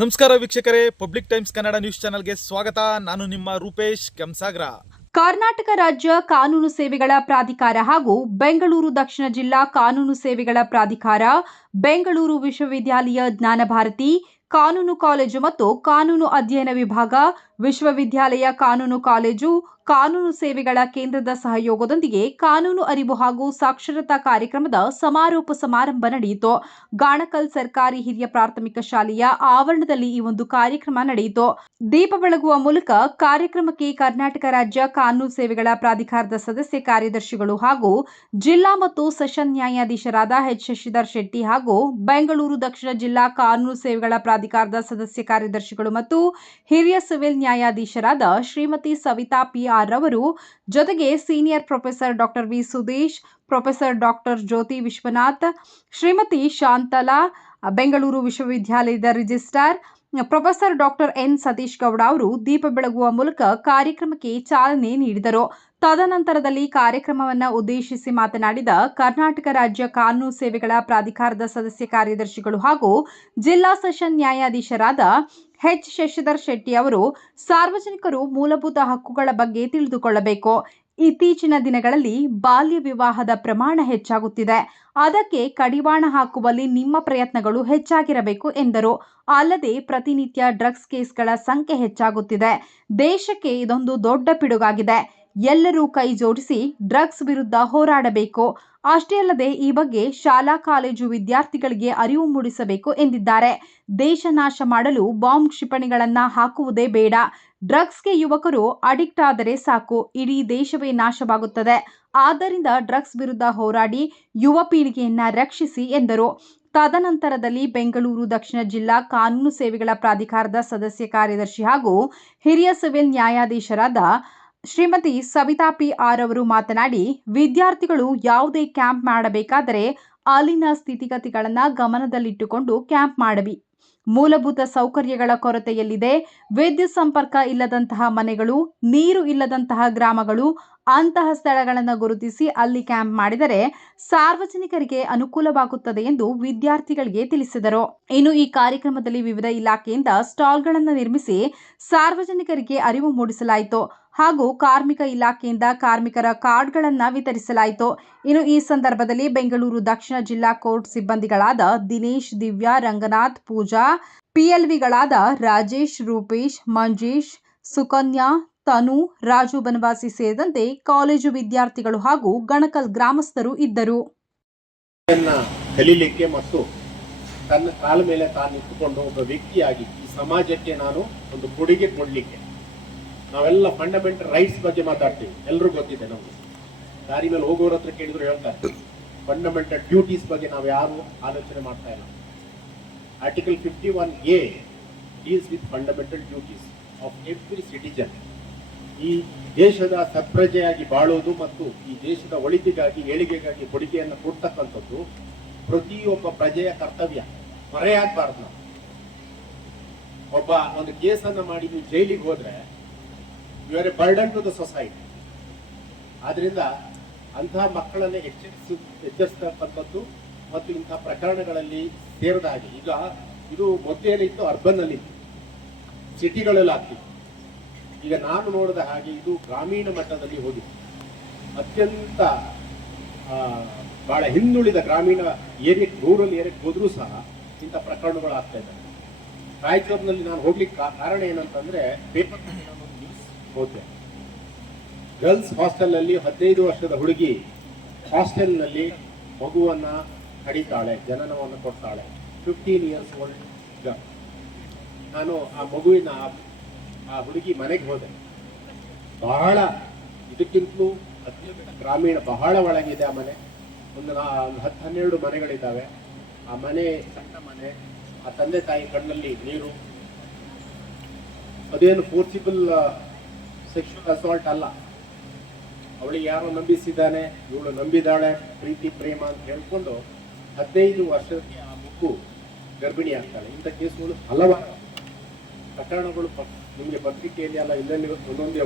ನಮಸ್ಕಾರ ವೀಕ್ಷಕರೇ, public times Kannada news ಚಾನೆಲ್ಗೆ ಸ್ವಾಗತ. ನಾನು ನಿಮ್ಮ ರೂಪೇಶ್ ಕೆಂಸಾಗ್ರ. ಕರ್ನಾಟಕ ರಾಜ್ಯ ಕಾನೂನು ಸೇವೆಗಳ ಪ್ರಾಧಿಕಾರ ಹಾಗೂ ಬೆಂಗಳೂರು ದಕ್ಷಿಣ ಜಿಲ್ಲಾ ಕಾನೂನು ಸೇವೆಗಳ ಪ್ರಾಧಿಕಾರ, ಬೆಂಗಳೂರು ವಿಶ್ವವಿದ್ಯಾಲಯ ಜ್ಞಾನಭಾರತಿ ಕಾನೂನು ಕಾಲೇಜು ಮತ್ತು ಕಾನೂನು ಅಧ್ಯಯನ ವಿಭಾಗ, ವಿಶ್ವವಿದ್ಯಾಲಯ ಕಾನೂನು ಕಾಲೇಜು ಕಾನೂನು ಸೇವೆಗಳ ಕೇಂದ್ರದ ಸಹಯೋಗದೊಂದಿಗೆ ಕಾನೂನು ಅರಿವು ಹಾಗೂ ಸಾಕ್ಷರತಾ ಕಾರ್ಯಕ್ರಮದ ಸಮಾರೋಪ ಸಮಾರಂಭ ನಡೆಯಿತು. ಗಾಣಕಲ್ ಸರ್ಕಾರಿ ಹಿರಿಯ ಪ್ರಾಥಮಿಕ ಶಾಲೆಯ ಆವರಣದಲ್ಲಿ ಈ ಒಂದು ಕಾರ್ಯಕ್ರಮ ನಡೆಯಿತು. ದೀಪ ಬೆಳಗುವ ಮೂಲಕ ಕಾರ್ಯಕ್ರಮಕ್ಕೆ ಕರ್ನಾಟಕ ರಾಜ್ಯ ಕಾನೂನು ಸೇವೆಗಳ ಪ್ರಾಧಿಕಾರದ ಸದಸ್ಯ ಕಾರ್ಯದರ್ಶಿಗಳು ಹಾಗೂ ಜಿಲ್ಲಾ ಮತ್ತು ಸೆಷನ್ ನ್ಯಾಯಾಧೀಶರಾದ ಎಚ್ ಶಶಿಧರ್ ಶೆಟ್ಟಿ ಹಾಗೂ ಬೆಂಗಳೂರು ದಕ್ಷಿಣ ಜಿಲ್ಲಾ ಕಾನೂನು ಸೇವೆಗಳ ಪ್ರಾಧಿಕಾರದ ಸದಸ್ಯ ಕಾರ್ಯದರ್ಶಿಗಳು ಮತ್ತು ಹಿರಿಯ ಸಿವಿಲ್ ನ್ಯಾಯಾಧೀಶರಾದ ಶ್ರೀಮತಿ ಸವಿತಾ ಪಿ.ಆರ್. ರವರು, ಜೊತೆಗೆ senior professor doctor V. Sudesh, professor doctor Jyothi Vishwanath, Shrimati Shantala, Bengaluru ವಿಶ್ವವಿದ್ಯಾಲಯದ registrar professor doctor N. Satish Gowda ಅವರು ದೀಪ ಬೆಳಗುವ ಮೂಲಕ ಕಾರ್ಯಕ್ರಮಕ್ಕೆ ಚಾಲನೆ ನೀಡಿದರು. ತದನಂತರದಲ್ಲಿ ಕಾರ್ಯಕ್ರಮವನ್ನು ಉದ್ದೇಶಿಸಿ ಮಾತನಾಡಿದ ಕರ್ನಾಟಕ ರಾಜ್ಯ ಕಾನೂನು ಸೇವೆಗಳ ಪ್ರಾಧಿಕಾರದ ಸದಸ್ಯ ಕಾರ್ಯದರ್ಶಿಗಳು ಹಾಗೂ ಜಿಲ್ಲಾ ಸೆಷನ್ ನ್ಯಾಯಾಧೀಶರಾದ ಎಚ್ ಶಶಿಧರ್ ಶೆಟ್ಟಿ ಅವರು, ಸಾರ್ವಜನಿಕರು ಮೂಲಭೂತ ಹಕ್ಕುಗಳ ಬಗ್ಗೆ ತಿಳಿದುಕೊಳ್ಳಬೇಕು. ಇತ್ತೀಚಿನ ದಿನಗಳಲ್ಲಿ ಬಾಲ್ಯ ವಿವಾಹದ ಪ್ರಮಾಣ ಹೆಚ್ಚಾಗುತ್ತಿದೆ. ಅದಕ್ಕೆ ಕಡಿವಾಣ ಹಾಕುವಲ್ಲಿ ನಿಮ್ಮ ಪ್ರಯತ್ನಗಳು ಹೆಚ್ಚಾಗಿರಬೇಕು ಎಂದರು. ಅಲ್ಲದೆ ಪ್ರತಿನಿತ್ಯ ಡ್ರಗ್ಸ್ ಕೇಸ್ಗಳ ಸಂಖ್ಯೆ ಹೆಚ್ಚಾಗುತ್ತಿದೆ. ದೇಶಕ್ಕೆ ಇದೊಂದು ದೊಡ್ಡ ಪಿಡುಗಾಗಿದೆ. ಎಲ್ಲರೂ ಕೈ ಜೋಡಿಸಿ ಡ್ರಗ್ಸ್ ವಿರುದ್ಧ ಹೋರಾಡಬೇಕು. ಅಷ್ಟೇ ಅಲ್ಲದೆ ಈ ಬಗ್ಗೆ ಶಾಲಾ ಕಾಲೇಜು ವಿದ್ಯಾರ್ಥಿಗಳಿಗೆ ಅರಿವು ಮೂಡಿಸಬೇಕು ಎಂದಿದ್ದಾರೆ. ದೇಶ ನಾಶ ಮಾಡಲು ಬಾಂಬ್ ಕ್ಷಿಪಣಿಗಳನ್ನ ಹಾಕುವುದೇ ಬೇಡ. ಡ್ರಗ್ಸ್ಗೆ ಯುವಕರು ಅಡಿಕ್ಟ್ ಆದರೆ ಸಾಕು, ಇಡೀ ದೇಶವೇ ನಾಶವಾಗುತ್ತದೆ. ಆದ್ದರಿಂದ ಡ್ರಗ್ಸ್ ವಿರುದ್ಧ ಹೋರಾಡಿ ಯುವ ಪೀಳಿಗೆಯನ್ನ ರಕ್ಷಿಸಿ ಎಂದರು. ತದನಂತರದಲ್ಲಿ ಬೆಂಗಳೂರು ದಕ್ಷಿಣ ಜಿಲ್ಲಾ ಕಾನೂನು ಸೇವೆಗಳ ಪ್ರಾಧಿಕಾರದ ಸದಸ್ಯ ಕಾರ್ಯದರ್ಶಿ ಹಾಗೂ ಹಿರಿಯ ಸಿವಿಲ್ ನ್ಯಾಯಾಧೀಶರಾದ ಶ್ರೀಮತಿ ಸವಿತಾ ಪಿ.ಆರ್. ಅವರು ಮಾತನಾಡಿ, ವಿದ್ಯಾರ್ಥಿಗಳು ಯಾವುದೇ ಕ್ಯಾಂಪ್ ಮಾಡಬೇಕಾದರೆ ಅಲ್ಲಿನ ಸ್ಥಿತಿಗತಿಗಳನ್ನು ಗಮನದಲ್ಲಿಟ್ಟುಕೊಂಡು ಕ್ಯಾಂಪ್ ಮಾಡವಿ. ಮೂಲಭೂತ ಸೌಕರ್ಯಗಳ ಕೊರತೆಯಲ್ಲಿದೆ. ವಿದ್ಯುತ್ ಸಂಪರ್ಕ ಇಲ್ಲದಂತಹ ಮನೆಗಳು, ನೀರು ಇಲ್ಲದಂತಹ ಗ್ರಾಮಗಳು, ಅಂತಹ ಸ್ಥಳಗಳನ್ನು ಗುರುತಿಸಿ ಅಲ್ಲಿ ಕ್ಯಾಂಪ್ ಮಾಡಿದರೆ ಸಾರ್ವಜನಿಕರಿಗೆ ಅನುಕೂಲವಾಗುತ್ತದೆ ಎಂದು ವಿದ್ಯಾರ್ಥಿಗಳಿಗೆ ತಿಳಿಸಿದರು. ಇನ್ನು ಈ ಕಾರ್ಯಕ್ರಮದಲ್ಲಿ ವಿವಿಧ ಇಲಾಖೆಯಿಂದ ಸ್ಟಾಲ್ಗಳನ್ನು ನಿರ್ಮಿಸಿ ಸಾರ್ವಜನಿಕರಿಗೆ ಅರಿವು ಮೂಡಿಸಲಾಯಿತು ಹಾಗೂ ಕಾರ್ಮಿಕ ಇಲಾಖೆಯಿಂದ ಕಾರ್ಮಿಕರ ಕಾರ್ಡ್ಗಳನ್ನು ವಿತರಿಸಲಾಯಿತು. ಇನ್ನು ಈ ಸಂದರ್ಭದಲ್ಲಿ ಬೆಂಗಳೂರು ದಕ್ಷಿಣ ಜಿಲ್ಲಾ ಕೋರ್ಟ್ ಸಿಬ್ಬಂದಿಗಳಾದ ದಿನೇಶ್, ದಿವ್ಯಾ, ರಂಗನಾಥ್, ಪೂಜಾ, ಪಿಎಲ್ವಿಗಳಾದ ರಾಜೇಶ್, ರೂಪೇಶ್, ಮಂಜೇಶ್, ಸುಕನ್ಯಾ, ತನು, ರಾಜು ಬನವಾಸಿ ಸೇರಿದಂತೆ ಕಾಲೇಜು ವಿದ್ಯಾರ್ಥಿಗಳು ಹಾಗೂ ಗಣಕಲ್ ಗ್ರಾಮಸ್ಥರು ಇದ್ದರು. ಕಲೀಲಿಕ್ಕೆ ಮತ್ತು ತನ್ನ ಕಾಲ ಮೇಲೆ ತಾನು ನಿಂತುಕೊಂಡು ಒಬ್ಬ ವ್ಯಕ್ತಿಯಾಗಿ ಈ ಸಮಾಜಕ್ಕೆ ನಾನು ಒಂದು ಕೊಡುಗೆ ಕೊಡಲಿಕ್ಕೆ, ನಾವೆಲ್ಲ ಫಂಡಮೆಂಟಲ್ ರೈಟ್ಸ್ ಬಗ್ಗೆ ಮಾತಾಡ್ತೀವಿ, ಎಲ್ಲರೂ ಗೊತ್ತಿದೆ. ನಮ್ಗೆ ದಾರಿ ಮೇಲೆ ಹೋಗೋರ ಹತ್ರ ಕೇಳಿದ್ರು ಹೇಳ್ತಾರೆ, ಫಂಡಮೆಂಟಲ್ ಡ್ಯೂಟೀಸ್ ಬಗ್ಗೆ ನಾವು ಯಾರು ಆಲೋಚನೆ ಮಾಡ್ತಾ ಇಲ್ಲ. Article 51A deals with fundamental duties of every citizen. ಈ ದೇಶದ ಸತ್ಪ್ರಜೆಯಾಗಿ ಬಾಳೋದು ಮತ್ತು ಈ ದೇಶದ ಒಳಿತಿಗಾಗಿ, ಏಳಿಗೆಗಾಗಿ ಕೊಡುಗೆಯನ್ನು ಕೊಡ್ತಕ್ಕಂಥದ್ದು ಪ್ರತಿಯೊಬ್ಬ ಪ್ರಜೆಯ ಕರ್ತವ್ಯ. ಮರೆಯಾಗಬಾರ್ದು. ನಾವು ಒಬ್ಬ ಒಂದು ಕೇಸನ್ನು ಮಾಡಿ ನೀವು ಜೈಲಿಗೆ ಹೋದ್ರೆ you are a burden to the society. ಆದ್ರಿಂದ ಅಂತಹ ಮಕ್ಕಳನ್ನೇ ಎಚ್ಚರಿಸ್ತಕ್ಕಂಥದ್ದು ಮತ್ತು ಇಂತಹ ಪ್ರಕರಣಗಳಲ್ಲಿ ಸೇರಿದ ಹಾಗೆ, ಈಗ ಇದು ಮೊದಲೇನಿತ್ತು ಅರ್ಬನ್ ಅಲ್ಲಿ, ಸಿಟಿಗಳಲ್ಲಿ ಆಗ್ತಿತ್ತು. ಈಗ ನಾನು ನೋಡಿದ ಹಾಗೆ ಇದು ಗ್ರಾಮೀಣ ಮಟ್ಟದಲ್ಲಿ ಹೋಗಿದೆ. ಅತ್ಯಂತ ಬಹಳ ಹಿಂದುಳಿದ ಗ್ರಾಮೀಣ ಏರಿಯಾ, ರೂರಲ್ ಏರಿಯಾಕ್ಕೆ ಹೋದ್ರೂ ಸಹ ಇಂಥ ಪ್ರಕರಣಗಳು ಆಗ್ತಾ ಇದ್ದಾವೆ. ರಾಯಚೂರಿನಲ್ಲಿ ನಾನು ಹೋಗ್ಲಿಕ್ಕೆ ಕಾರಣ ಏನಂತಂದ್ರೆ, ಪೇಪರ್ ನ್ಯೂಸ್ ಹೋದೆ. ಗರ್ಲ್ಸ್ ಹಾಸ್ಟೆಲ್ ನಲ್ಲಿ 15 ವರ್ಷದ ಹುಡುಗಿ ಹಾಸ್ಟೆಲ್ ನಲ್ಲಿ ಮಗುವನ್ನ ಕಡಿತಾಳೆ, ಜನನವನ್ನು ಕೊಡ್ತಾಳೆ. 15 ಇಯರ್ಸ್ ಓಲ್ಡ್ ಗರ್ಲ್. ನಾನು ಆ ಮಗುವಿನ ಆ ಹುಡುಗಿ ಮನೆಗೆ ಹೋದೆ. ಬಹಳ ಇದಕ್ಕಿಂತಲೂ ಅತ್ಯಂತ ಗ್ರಾಮೀಣ, ಬಹಳ ಒಳಗಿದೆ ಆ ಮನೆ. ಒಂದು 10-12 ಮನೆಗಳಿದ್ದಾವೆ. ಆ ಮನೆ ಸಣ್ಣ ಮನೆ. ಆ ತಂದೆ ತಾಯಿ ಕಣ್ಣಲ್ಲಿ ನೀರು. ಅದೇನು ಫೋರ್ಸಿಬಲ್ ಸೆಕ್ಷುವಲ್ ಅಸಾಲ್ಟ್ ಅಲ್ಲ. ಅವಳಿಗೆ ಯಾರೋ ನಂಬಿಸಿದ್ದಾನೆ, ಇವಳು ನಂಬಿದಾಳೆ, ಪ್ರೀತಿ ಪ್ರೇಮ ಅಂತ ಹೇಳ್ಕೊಂಡು 15 ವರ್ಷಕ್ಕೆ ಆ ಮಗು ಗರ್ಭಿಣಿ ಆಗ್ತಾಳೆ. ಇಂಥ ಕೇಸುಗಳು ಹಲವಾರು ಪ್ರಕರಣಗಳು ನಿಮಗೆ ಪತ್ರಿಕೆಯಲ್ಲಿ ಅಲ್ಲ ಇಲ್ಲೆಲ್ಲಿ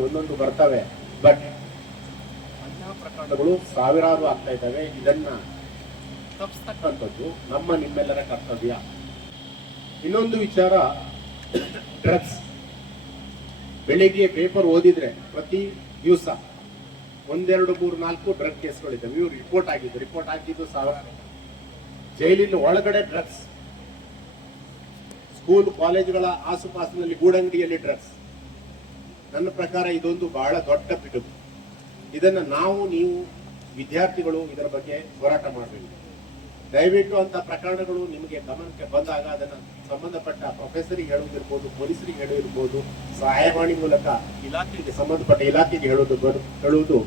ಒಂದೊಂದು ಬರ್ತವೆ. ಬಟ್ ಅಂತಹ ಪ್ರಕರಣಗಳು ಸಾವಿರಾರು ಆಗ್ತಾ ಇದ್ದಾವೆ. ಇದನ್ನ ತಪ್ಪಿಸ್ತಕ್ಕಂಥದ್ದು ನಮ್ಮ ನಿಮ್ಮೆಲ್ಲರ ಕರ್ತವ್ಯ. ಇನ್ನೊಂದು ವಿಚಾರ, ಡ್ರಗ್ಸ್. ಬೆಳಿಗ್ಗೆ ಪೇಪರ್ ಓದಿದ್ರೆ ಪ್ರತಿ ದಿವಸ 1, 2, 3, 4 ಡ್ರಗ್ ಕೇಸ್ಗಳಿದ್ದಾವೆ. ಇವು ರಿಪೋರ್ಟ್ ಆಗಿದ್ದು ಸಾವಿರಾರು. ಜೈಲಿನ ಒಳಗಡೆ ಡ್ರಗ್ಸ್, ಸ್ಕೂಲ್ ಕಾಲೇಜುಗಳ ಆಸುಪಾಸಿನಲ್ಲಿ ಗೂಡಂಗಡಿಯಲ್ಲಿ ಡ್ರಗ್ಸ್. ನನ್ನ ಪ್ರಕಾರ ಇದೊಂದು ಬಹಳ ದೊಡ್ಡ ಪಿಡುಗು. ಇದನ್ನ ನೀವು ವಿದ್ಯಾರ್ಥಿಗಳು ಇದರ ಬಗ್ಗೆ ಹೋರಾಟ ಮಾಡಬೇಕು. ದಯವಿಟ್ಟು ಅಂತ ಪ್ರಕರಣಗಳು ನಿಮಗೆ ಗಮನಕ್ಕೆ ಬಂದಾಗ ಅದನ್ನ ಸಂಬಂಧಪಟ್ಟ ಪ್ರೊಫೆಸರಿಗೆ ಹೇಳುವುದಿರ್ಬೋದು, ಪೊಲೀಸರಿಗೆ ಹೇಳುವಿರ್ಬೋದು, ಸಹಾಯವಾಣಿ ಮೂಲಕ ಇಲಾಖೆಗೆ ಸಂಬಂಧಪಟ್ಟ ಇಲಾಖೆಗೆ ಹೇಳುವುದು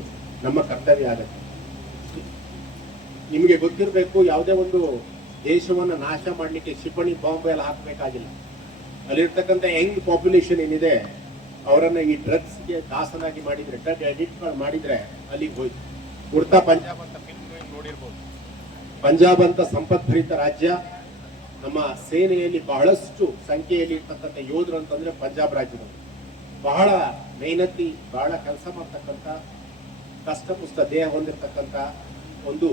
ನಮ್ಮ ಕರ್ತವ್ಯ ಆಗುತ್ತೆ. ನಿಮಗೆ ಗೊತ್ತಿರಬೇಕು, ಯಾವುದೇ ಒಂದು ದೇಶವನ್ನ ನಾಶ ಮಾಡಲಿಕ್ಕೆ ಕ್ಷಿಪಣಿ ಬಾಂಬ್ ಎಲ್ಲ ಹಾಕಬೇಕಾಗಿಲ್ಲ. ಅಲ್ಲಿರ್ತಕ್ಕಂಥ ಯಂಗ್ ಪಾಪ್ಯುಲೇಷನ್ ಏನಿದೆ ಅವರನ್ನ ಈ ಡ್ರಗ್ಸ್ಗೆ ದಾಸನಾಗಿ ಮಾಡಿದ್ರೆ, ಡ್ರಗ್ ಅಡಿಕ್ಟ್ ಮಾಡಿದ್ರೆ ಅಲ್ಲಿಗೆ ಹೋಯ್ತು. ಉಡ್ತಾ ಪಂಜಾಬ್ ಅಂತ ಫಿಲ್ಮ್ ನೋಡಿರ್ಬೋದು. ಪಂಜಾಬ್ ಅಂತ ಸಂಪದ್ಭರಿತ ರಾಜ್ಯ. ನಮ್ಮ ಸೇನೆಯಲ್ಲಿ ಬಹಳಷ್ಟು ಸಂಖ್ಯೆಯಲ್ಲಿ ಇರ್ತಕ್ಕಂಥ ಯೋಧರು ಅಂತಂದ್ರೆ ಪಂಜಾಬ್ ರಾಜ್ಯದವರು. ಬಹಳ ಮೇಹನತಿ, ಬಹಳ ಕೆಲಸ ಮಾಡ್ತಕ್ಕಂಥ, ಕಷ್ಟಪುಷ್ಟ ದೇಹ ಹೊಂದಿರತಕ್ಕಂಥ ಒಂದು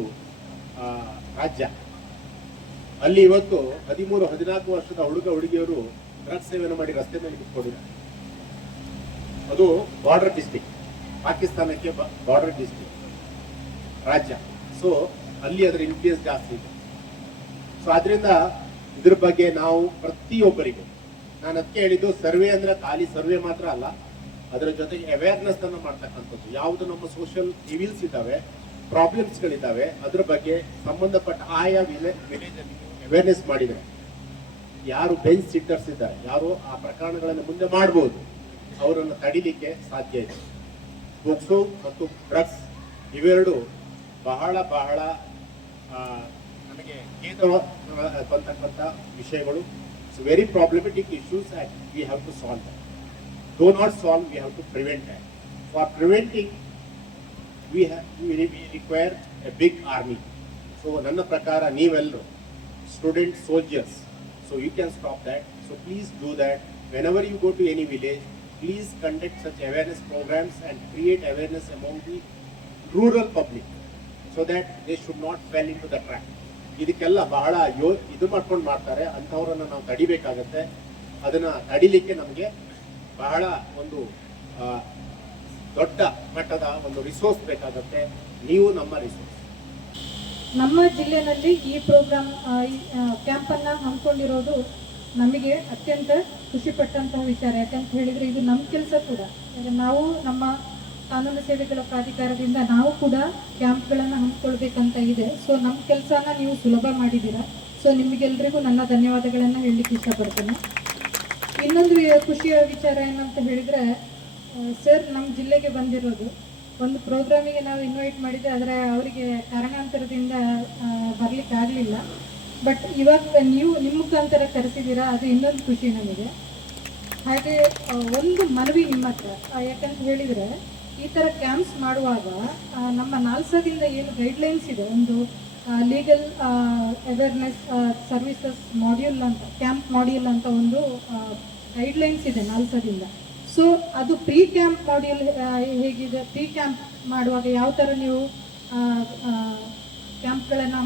ರಾಜ್ಯ. ಅಲ್ಲಿ ಇವತ್ತು 13-14 ವರ್ಷದ ಹುಡುಗಿಯರು ಡ್ರಗ್ಸ್ ಸೇವನೆ ಮಾಡಿ ರಸ್ತೆ ಮೇಲೆ ನಿಂತ್ಕೊಂಡಿದ್ದಾರೆ. ಅದು ಬಾರ್ಡರ್ ಡಿಸ್ಟ್ರಿಕ್ಟ್, ಪಾಕಿಸ್ತಾನಕ್ಕೆ ಬಾರ್ಡರ್ ಡಿಸ್ಟ್ರಿಕ್ಟ್ ರಾಜ್ಯ. ಸೊ ಅಲ್ಲಿ ಅದರ ಇನ್ಫ್ಲೂಯೆನ್ಸ್ ಜಾಸ್ತಿ ಇದೆ. ಸೊ ಆದ್ರಿಂದ ಇದ್ರ ಬಗ್ಗೆ ನಾವು ಪ್ರತಿಯೊಬ್ಬರಿಗೂ, ನಾನು ಅದಕ್ಕೆ ಹೇಳಿದ್ದು, ಸರ್ವೆ ಅಂದ್ರೆ ಖಾಲಿ ಸರ್ವೆ ಮಾತ್ರ ಅಲ್ಲ, ಅದರ ಜೊತೆಗೆ ಅವೇರ್ನೆಸ್ ಅನ್ನು ಮಾಡ್ತಕ್ಕಂಥದ್ದು. ಯಾವುದು ನಮ್ಮ ಸೋಷಿಯಲ್ ಇವಿಲ್ಸ್ ಇದ್ದಾವೆ, ಪ್ರಾಬ್ಲಮ್ಸ್ಗಳಿದ್ದಾವೆ, ಅದ್ರ ಬಗ್ಗೆ ಸಂಬಂಧಪಟ್ಟ ಆಯಾ ವಿಲೇಜ್ ಅಲ್ಲಿ ಅವೇರ್ನೆಸ್ ಮಾಡಿದರೆ ಯಾರು ಬೆಂಚ್ ಸಿಟ್ಟರ್ಸ್ ಇದ್ದಾರೆ, ಯಾರು ಆ ಪ್ರಕರಣಗಳನ್ನು ಮುಂದೆ ಮಾಡಬಹುದು, ಅವರನ್ನು ತಡಿಲಿಕ್ಕೆ ಸಾಧ್ಯ ಇದೆ. ಪೋಕ್ಸೋ ಮತ್ತು ಡ್ರಗ್ಸ್ ಇವೆರಡು ಬಹಳ ಬಹಳ ನಮಗೆ ಬಂತಕ್ಕಂಥ ವಿಷಯಗಳು. It's very problematic issues and we have to solve that. Do not solve, we have to prevent that. For preventing we require a big army. So ನನ್ನ ಪ್ರಕಾರ ನೀವೆಲ್ಲರೂ student soldiers, so you can stop that. So please do that. Whenever you go to any village, please conduct such awareness programs and create awareness among the rural public so that they should not fall into the trap. ಇದಕ್ಕೆಲ್ಲ ಬಹಳ ಇದು ಮಾಡ್ಕೊಂಡು ಮಾಡ್ತಾರೆ, ಅಂಥವ್ರನ್ನ ನಾವು ತಡಿಬೇಕಾಗತ್ತೆ. ಅದನ್ನ ತಡಿಲಿಕ್ಕೆ ನಮಗೆ ಬಹಳ ಒಂದು ದೊಡ್ಡ ಮಟ್ಟದ ಒಂದು ರಿಸೋರ್ಸ್ ಬೇಕಾಗುತ್ತೆ. ನೀವು ನಮ್ಮ ರಿಸೋರ್ಸ್. ನಮ್ಮ ಜಿಲ್ಲೆಯಲ್ಲಿ ಈ ಪ್ರೋಗ್ರಾಮ್ ಕ್ಯಾಂಪನ್ನು ಹಮ್ಮಿಕೊಂಡಿರೋದು ನಮಗೆ ಅತ್ಯಂತ ಖುಷಿಪಟ್ಟಂತಹ ವಿಚಾರ. ಯಾಕಂತ ಹೇಳಿದರೆ ಇದು ನಮ್ಮ ಕೆಲಸ ಕೂಡ. ನಾವು ನಮ್ಮ ಕಾನೂನು ಸೇವೆಗಳ ಪ್ರಾಧಿಕಾರದಿಂದ ನಾವು ಕೂಡ ಕ್ಯಾಂಪ್ಗಳನ್ನು ಹಮ್ಮಿಕೊಳ್ಬೇಕಂತ ಇದೆ. ಸೊ ನಮ್ಮ ಕೆಲಸನ ನೀವು ಸುಲಭ ಮಾಡಿದ್ದೀರಾ. ಸೊ ನಿಮಗೆಲ್ರಿಗೂ ನನ್ನ ಧನ್ಯವಾದಗಳನ್ನು ಹೇಳಲಿಕ್ಕೆ ಇಷ್ಟಪಡ್ತೇನೆ. ಇನ್ನೊಂದು ಖುಷಿಯ ವಿಚಾರ ಏನಂತ ಹೇಳಿದರೆ, ಸರ್ ನಮ್ಮ ಜಿಲ್ಲೆಗೆ ಬಂದಿರೋದು ಒಂದು ಪ್ರೋಗ್ರಾಮಿಗೆ ನಾವು ಇನ್ವೈಟ್ ಮಾಡಿದ್ದೆ, ಆದರೆ ಅವರಿಗೆ ಕಾರಣಾಂತರದಿಂದ ಬರಲಿಕ್ಕೆ ಆಗಲಿಲ್ಲ. ಬಟ್ ಇವಾಗ ನೀವು ನಿಮ್ಮ ಮುಖಾಂತರ ಕರೆಸಿದ್ದೀರಾ, ಅದು ಇನ್ನೊಂದು ಖುಷಿ ನಮಗೆ. ಹಾಗೆ ಒಂದು ಮನವಿ ನಿಮ್ಮ ಹತ್ರ, ಯಾಕಂತ ಹೇಳಿದರೆ ಈ ಥರ ಕ್ಯಾಂಪ್ಸ್ ಮಾಡುವಾಗ ನಮ್ಮ ನಾಲ್ಸದಿಂದ ಏನು ಗೈಡ್ಲೈನ್ಸ್ ಇದೆ, ಒಂದು ಲೀಗಲ್ ಅವೇರ್ನೆಸ್ ಸರ್ವಿಸಸ್ ಮಾಡ್ಯೂಲ್ ಅಂತ, ಕ್ಯಾಂಪ್ ಮಾಡ್ಯೂಲ್ ಅಂತ ಒಂದು ಗೈಡ್ಲೈನ್ಸ್ ಇದೆ ನಾಲ್ಸದಿಂದ. ಸೊ ಅದು ಪ್ರೀ ಕ್ಯಾಂಪ್ ಮಾಡ್ಯೂಲ್ ಹೇಗಿದೆ, ಪ್ರೀ ಕ್ಯಾಂಪ್ ಮಾಡುವಾಗ ಯಾವ ಥರ ನೀವು ಕ್ಯಾಂಪ್ಗಳನ್ನು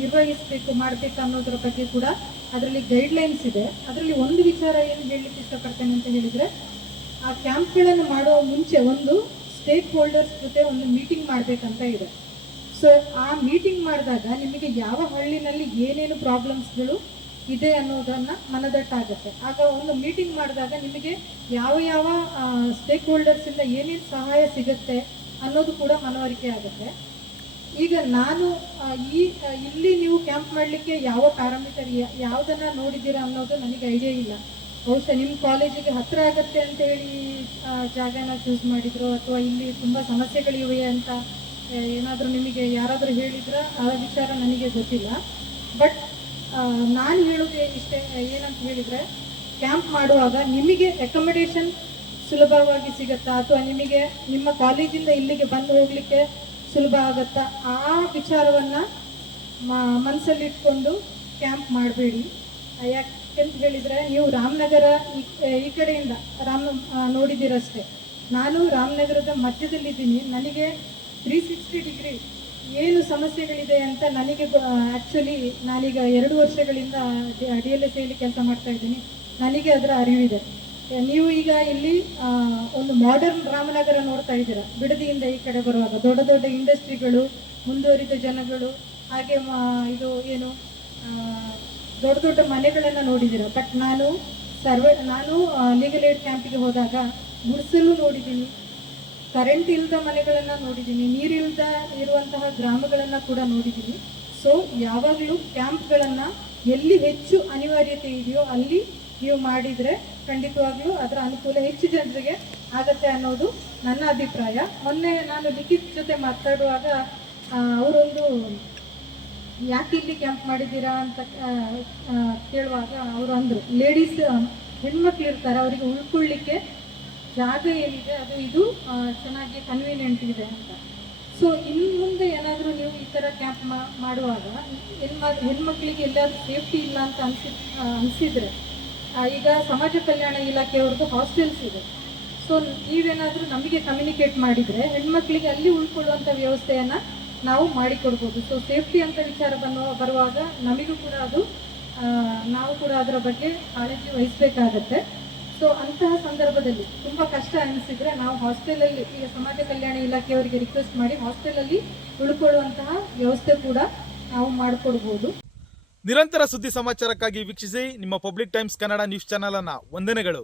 ನಿರ್ವಹಿಸಬೇಕು, ಮಾಡಬೇಕು ಅನ್ನೋದ್ರ ಬಗ್ಗೆ ಕೂಡ ಅದರಲ್ಲಿ ಗೈಡ್ಲೈನ್ಸ್ ಇದೆ. ಅದರಲ್ಲಿ ಒಂದು ವಿಚಾರ ಏನು ಹೇಳಲಿಕ್ಕೆ ಇಷ್ಟಪಡ್ತೇನೆ ಅಂತ ಹೇಳಿದರೆ, ಆ ಕ್ಯಾಂಪ್ಗಳನ್ನು ಮಾಡುವ ಮುಂಚೆ ಒಂದು ಸ್ಟೇಕ್ ಹೋಲ್ಡರ್ಸ್ ಜೊತೆ ಒಂದು ಮೀಟಿಂಗ್ ಮಾಡಬೇಕಂತ ಇದೆ. ಸೊ ಆ ಮೀಟಿಂಗ್ ಮಾಡಿದಾಗ ನಿಮಗೆ ಯಾವ ಹಳ್ಳಿನಲ್ಲಿ ಏನೇನು ಪ್ರಾಬ್ಲಮ್ಸ್ಗಳು ಇದೆ ಅನ್ನೋದನ್ನು ಮನದಟ್ಟಾಗುತ್ತೆ. ಆಗ ಒಂದು ಮೀಟಿಂಗ್ ಮಾಡಿದಾಗ ನಿಮಗೆ ಯಾವ ಯಾವ ಸ್ಟೇಕ್ ಹೋಲ್ಡರ್ಸಿಂದ ಏನೇನು ಸಹಾಯ ಸಿಗುತ್ತೆ ಅನ್ನೋದು ಕೂಡ ಮನವರಿಕೆ ಆಗುತ್ತೆ. ಈಗ ನಾನು ಇಲ್ಲಿ ನೀವು ಕ್ಯಾಂಪ್ ಮಾಡಲಿಕ್ಕೆ ಯಾವ ಪ್ಯಾರಾಮೀಟರ್ ಯಾವುದನ್ನು ನೋಡಿದ್ದೀರಾ ಅನ್ನೋದು ನನಗೆ ಐಡಿಯಾ ಇಲ್ಲ. ಬಹುಶಃ ನಿಮ್ಮ ಕಾಲೇಜಿಗೆ ಹತ್ತಿರ ಆಗುತ್ತೆ ಅಂತ ಹೇಳಿ ಜಾಗನ ಚೂಸ್ ಮಾಡಿದ್ರು, ಅಥವಾ ಇಲ್ಲಿ ತುಂಬ ಸಮಸ್ಯೆಗಳಿವೆ ಅಂತ ಏನಾದರೂ ನಿಮಗೆ ಯಾರಾದರೂ ಹೇಳಿದ್ರೆ ಆ ವಿಚಾರ ನನಗೆ ಗೊತ್ತಿಲ್ಲ. ಬಟ್ ನಾನು ಹೇಳೋದು ಇಷ್ಟೇ, ಏನಂತ ಹೇಳಿದರೆ, ಕ್ಯಾಂಪ್ ಮಾಡುವಾಗ ನಿಮಗೆ ಅಕೊಮಡೇಷನ್ ಸುಲಭವಾಗಿ ಸಿಗುತ್ತಾ, ಅಥವಾ ನಿಮಗೆ ನಿಮ್ಮ ಕಾಲೇಜಿಂದ ಇಲ್ಲಿಗೆ ಬಂದು ಹೋಗಲಿಕ್ಕೆ ಸುಲಭ ಆಗುತ್ತಾ, ಆ ವಿಚಾರವನ್ನು ಮನಸ್ಸಲ್ಲಿಟ್ಕೊಂಡು ಕ್ಯಾಂಪ್ ಮಾಡಬೇಡಿ. ಯಾಕೆಂತ ಹೇಳಿದರೆ, ನೀವು ರಾಮನಗರ ಈ ಕಡೆಯಿಂದ ನೋಡಿದ್ದೀರಷ್ಟೇ. ನಾನು ರಾಮನಗರದ ಮಧ್ಯದಲ್ಲಿದ್ದೀನಿ. ನನಗೆ 360 ಡಿಗ್ರಿ ಏನು ಸಮಸ್ಯೆಗಳಿದೆ ಅಂತ ನನಗೆ ಆ್ಯಕ್ಚುಲಿ ನಾನೀಗ 2 ವರ್ಷಗಳಿಂದ DLSAಯಲ್ಲಿ ಕೆಲಸ ಮಾಡ್ತಾ ಇದ್ದೀನಿ. ನನಗೆ ಅದರ ಅರಿವಿದೆ. ನೀವು ಈಗ ಇಲ್ಲಿ ಒಂದು ಮಾಡರ್ನ್ ರಾಮನಗರ ನೋಡ್ತಾ ಇದ್ದೀರಾ. ಬಿಡದಿಯಿಂದ ಈ ಕಡೆ ಬರುವಾಗ ದೊಡ್ಡ ದೊಡ್ಡ ಇಂಡಸ್ಟ್ರಿಗಳು, ಮುಂದುವರಿದ ಜನಗಳು, ಹಾಗೆ ಇದು ಏನು ದೊಡ್ಡ ದೊಡ್ಡ ಮನೆಗಳನ್ನು ನೋಡಿದ್ದೀರಾ. ಬಟ್ ನಾನು ಲೀಗಲ್ ಏಡ್ ಕ್ಯಾಂಪಿಗೆ ಹೋದಾಗ ಗುಡಿಸಲು ನೋಡಿದ್ದೀನಿ, ಕರೆಂಟ್ ಇಲ್ಲದ ಮನೆಗಳನ್ನು ನೋಡಿದ್ದೀನಿ, ನೀರಿಲ್ಲದ ಇರುವಂತಹ ಗ್ರಾಮಗಳನ್ನು ಕೂಡ ನೋಡಿದ್ದೀನಿ. ಸೊ ಯಾವಾಗಲೂ ಕ್ಯಾಂಪ್ಗಳನ್ನು ಎಲ್ಲಿ ಹೆಚ್ಚು ಅನಿವಾರ್ಯತೆ ಇದೆಯೋ ಅಲ್ಲಿ ನೀವು ಮಾಡಿದರೆ ಖಂಡಿತವಾಗ್ಲೂ ಅದರ ಅನುಕೂಲ ಹೆಚ್ಚು ಜನರಿಗೆ ಆಗತ್ತೆ ಅನ್ನೋದು ನನ್ನ ಅಭಿಪ್ರಾಯ. ಮೊನ್ನೆ ನಾನು ಲಿಖಿತ್ ಜೊತೆ ಮಾತಾಡುವಾಗ ಅವರೊಂದು ಯಾಕೆ ಇಲ್ಲಿ ಕ್ಯಾಂಪ್ ಮಾಡಿದ್ದೀರಾ ಅಂತ ಕೇಳುವಾಗ ಅವರು ಅಂದರು, ಲೇಡೀಸ್ ಹೆಣ್ಮಕ್ಳು ಇರ್ತಾರೆ, ಅವರಿಗೆ ಉಳ್ಕೊಳ್ಳಿಕ್ಕೆ ಜಾಗ ಏನಿದೆ ಅದು ಇದು ಚೆನ್ನಾಗಿ ಕನ್ವೀನಿಯೆಂಟ್ ಇದೆ ಅಂತ. ಸೊ ಇನ್ನು ಮುಂದೆ ಏನಾದರೂ ನೀವು ಈ ಥರ ಕ್ಯಾಂಪ್ ಮಾಡುವಾಗ ಹೆಣ್ಮಕ್ಳಿಗೆ ಎಲ್ಲಾದರೂ ಸೇಫ್ಟಿ ಇಲ್ಲ ಅಂತ ಅನಿಸಿದರೆ ಈಗ ಸಮಾಜ ಕಲ್ಯಾಣ ಇಲಾಖೆಯವ್ರದ್ದು ಹಾಸ್ಟೆಲ್ಸ್ ಇದೆ. ಸೊ ನೀವೇನಾದರೂ ನಮಗೆ ಕಮ್ಯುನಿಕೇಟ್ ಮಾಡಿದರೆ ಹೆಣ್ಮಕ್ಳಿಗೆ ಅಲ್ಲಿ ಉಳ್ಕೊಳ್ಳುವಂಥ ವ್ಯವಸ್ಥೆಯನ್ನು ನಾವು ಮಾಡಿಕೊಡ್ಬೋದು. ಸೊ ಸೇಫ್ಟಿ ಅಂತ ವಿಚಾರ ಬರುವಾಗ ನಮಗೂ ಕೂಡ ಅದು ನಾವು ಕೂಡ ಅದರ ಬಗ್ಗೆ ಕಾಳಜಿ ವಹಿಸಬೇಕಾಗತ್ತೆ. ಸೊ ಅಂತಹ ಸಂದರ್ಭದಲ್ಲಿ ತುಂಬ ಕಷ್ಟ ಅನಿಸಿದರೆ ನಾವು ಹಾಸ್ಟೆಲಲ್ಲಿ ಈಗ ಸಮಾಜ ಕಲ್ಯಾಣ ಇಲಾಖೆಯವರಿಗೆ ರಿಕ್ವೆಸ್ಟ್ ಮಾಡಿ ಹಾಸ್ಟೆಲಲ್ಲಿ ಉಳ್ಕೊಳ್ಳುವಂತಹ ವ್ಯವಸ್ಥೆ ಕೂಡ ನಾವು ಮಾಡಿಕೊಡ್ಬೋದು. ನಿರಂತರ ಸುದ್ದಿ ಸಮಾಚಾರಕ್ಕಾಗಿ ವೀಕ್ಷಿಸಿ ನಿಮ್ಮ public times Kannada news channel ಅನ್ನ. ವಂದನೆಗಳು.